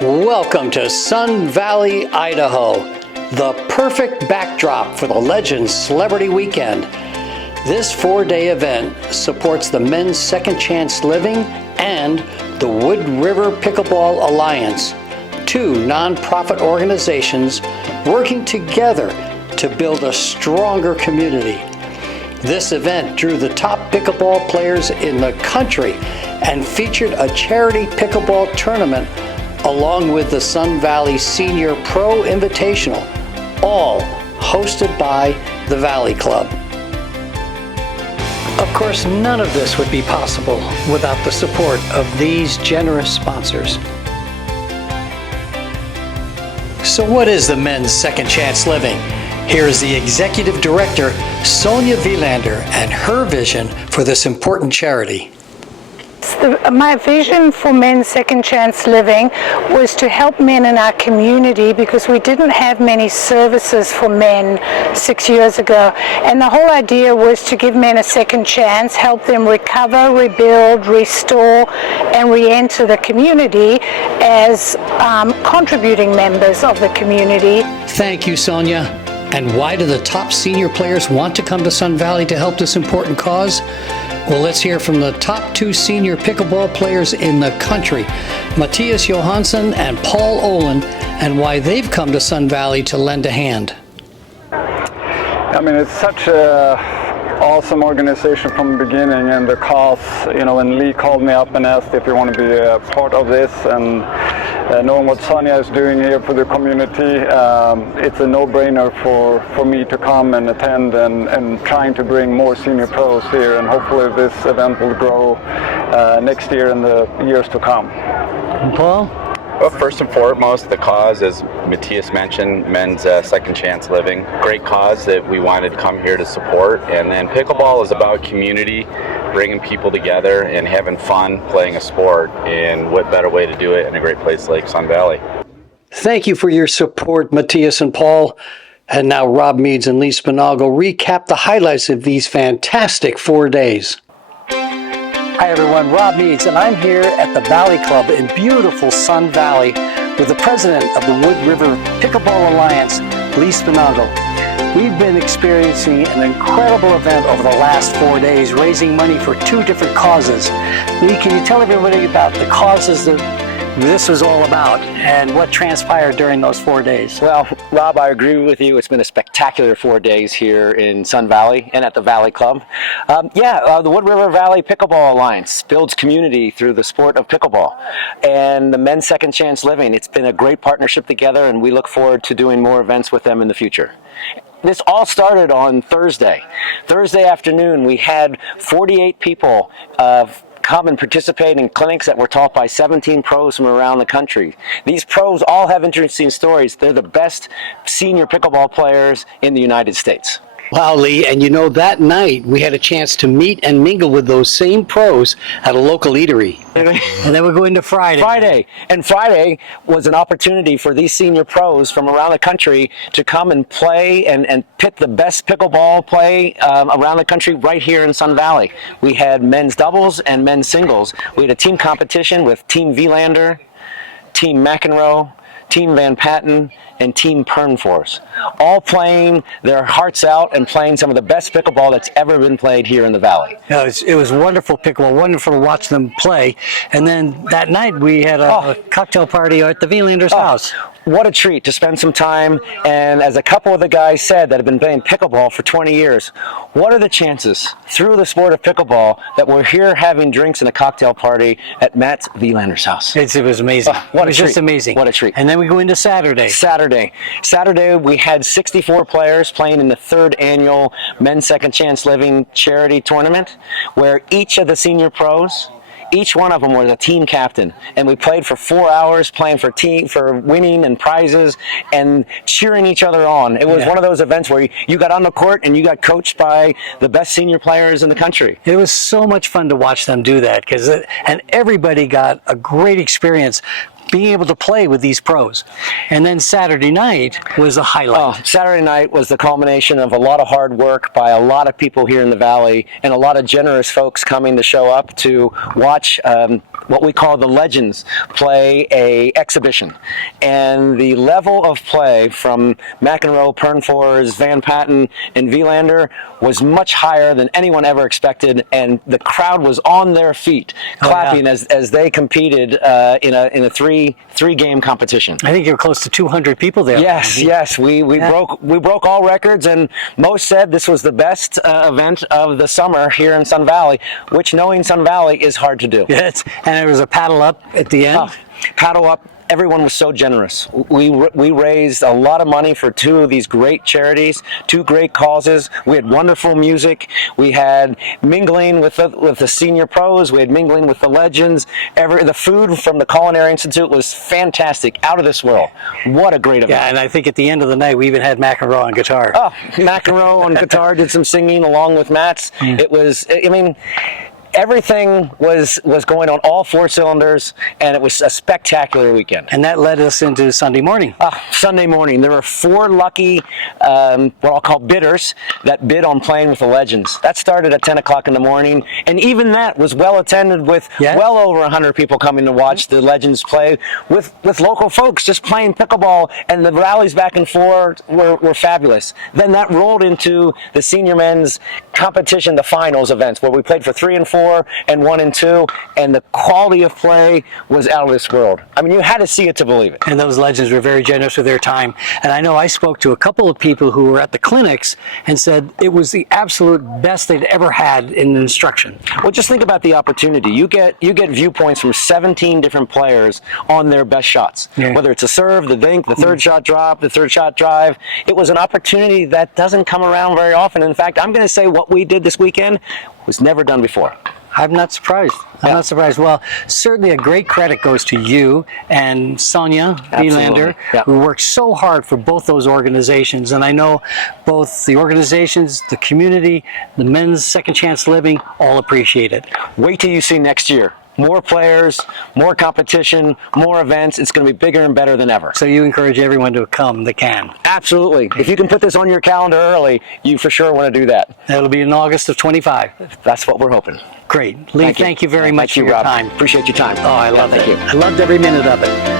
Welcome to Sun Valley, Idaho, the perfect backdrop for the Legends Celebrity Weekend. This 4-day event supports the Men's Second Chance Living and the Wood River Pickleball Alliance, two nonprofit organizations working together to build a stronger community. This event drew the top pickleball players in the country and featured a charity pickleball tournament along with the Sun Valley Senior Pro Invitational, all hosted by the Valley Club. Of course, none of this would be possible without the support of these generous sponsors. So what is the Men's Second Chance Living? Here is the Executive Director, Sonia Wielander, and her vision for this important charity. My vision for Men's Second Chance Living was to help men in our community because we didn't have many services for men 6 years ago. And the whole idea was to give men a second chance, help them recover, rebuild, restore, and re-enter the community as contributing members of the community. Thank you, Sonia. And why do the top senior players want to come to Sun Valley to help this important cause? Well, let's hear from the top two senior pickleball players in the country, Matthias Johansson and Paul Olin, and why they've come to Sun Valley to lend a hand. I mean, it's such a awesome organization from the beginning, and the cause, when Lee called me up and asked if we want to be a part of this, and knowing what Sonia is doing here for the community, it's a no-brainer for me to come and attend and trying to bring more senior pros here, and hopefully this event will grow next year and the years to come. And Paul? Well, first and foremost, the cause, as Matthias mentioned, Men's Second Chance Living. Great cause that we wanted to come here to support. And then pickleball is about community, bringing people together and having fun playing a sport. And what better way to do it in a great place like Sun Valley. Thank you for your support, Matthias and Paul. And now Rob Meads and Lee Spinagle recap the highlights of these fantastic 4 days. Hi everyone, Rob Meads, and I'm here at the Valley Club in beautiful Sun Valley with the president of the Wood River Pickleball Alliance, Lee Spinagle. We've been experiencing an incredible event over the last 4 days, raising money for two different causes. Lee, can you tell everybody about the causes that this was all about and what transpired during those 4 days? Well, Rob, I agree with you. It's been a spectacular 4 days here in Sun Valley and at the Valley Club. The Wood River Valley Pickleball Alliance builds community through the sport of pickleball. And the Men's Second Chance Living, it's been a great partnership together, and we look forward to doing more events with them in the future. This all started on Thursday. Thursday afternoon, we had 48 people come and participate in clinics that were taught by 17 pros from around the country. These pros all have interesting stories. They're the best senior pickleball players in the United States. Wow, Lee, and that night we had a chance to meet and mingle with those same pros at a local eatery. And then we'll go into Friday. And Friday was an opportunity for these senior pros from around the country to come and play and pit the best pickleball play around the country right here in Sun Valley. We had men's doubles and men's singles. We had a team competition with Team Wielander, Team McEnroe, Team Van Patten, and Team Pernfors, all playing their hearts out and playing some of the best pickleball that's ever been played here in the Valley. It was wonderful pickleball, wonderful to watch them play. And then that night we had a cocktail party at the Wielander's house. What a treat to spend some time, and as a couple of the guys said that have been playing pickleball for 20 years, what are the chances through the sport of pickleball that we're here having drinks and a cocktail party at Matt Wielander's house? It was amazing. What a treat. Just amazing. What a treat. And then we go into Saturday. Saturday we had 64 players playing in the third annual Men's Second Chance Living charity tournament, where each of the senior pros, each one of them was a team captain, and we played for 4 hours playing for winning and prizes and cheering each other on. It was one of those events where you got on the court and you got coached by the best senior players in the country. It was so much fun to watch them do that, and everybody got a great experience being able to play with these pros. And then Saturday night was a highlight. Saturday night was the culmination of a lot of hard work by a lot of people here in the Valley and a lot of generous folks coming to show up to watch what we call the Legends play a exhibition. And the level of play from McEnroe, Pernfors, Van Patten, and Wielander was much higher than anyone ever expected, and the crowd was on their feet clapping as they competed in a three game competition. I think there were close to 200 people there. Yes, we broke all records, and most said this was the best event of the summer here in Sun Valley, which, knowing Sun Valley, is hard to do. Yes, and there was a paddle up at the end. Paddle up. Everyone was so generous. We raised a lot of money for two of these great charities, two great causes. We had wonderful music. We had mingling with the senior pros. We had mingling with the legends. The food from the Culinary Institute was fantastic, out of this world. What a great event. Yeah, and I think at the end of the night we even had McEnroe on guitar. McEnroe on guitar did some singing along with Matt's. It was, everything was going on all four cylinders, and it was a spectacular weekend. And that led us into Sunday morning. Sunday morning, there were 4 lucky, what I'll call bidders, that bid on playing with the Legends. That started at 10 o'clock in the morning, and even that was well attended with well over 100 people coming to watch the Legends play with local folks just playing pickleball, and the rallies back and forth were fabulous. Then that rolled into the senior men's competition, the finals events, where we played for 3 and 4 and 1 and 2, and the quality of play was out of this world. I mean, you had to see it to believe it. And those legends were very generous with their time. And I know I spoke to a couple of people who were at the clinics and said it was the absolute best they'd ever had in instruction. Well, just think about the opportunity. You get viewpoints from 17 different players on their best shots. Whether it's a serve, the dink, the third shot drop, the third shot drive. It was an opportunity that doesn't come around very often. In fact, I'm going to say what we did this weekend was never done before. I'm not surprised. I'm not surprised. Well, certainly a great credit goes to you and Sonia Wielander, who worked so hard for both those organizations. And I know both the organizations, the community, the Men's Second Chance Living all appreciate it. Wait till you see next year. More players, more competition, more events. It's going to be bigger and better than ever. So you encourage everyone to come that can. Absolutely. If you can put this on your calendar early, you for sure want to do that. That'll be in August of 25. That's what we're hoping. Great. Lee, thank you very much for your time. Appreciate your time. Oh, I loved it. I loved every minute of it.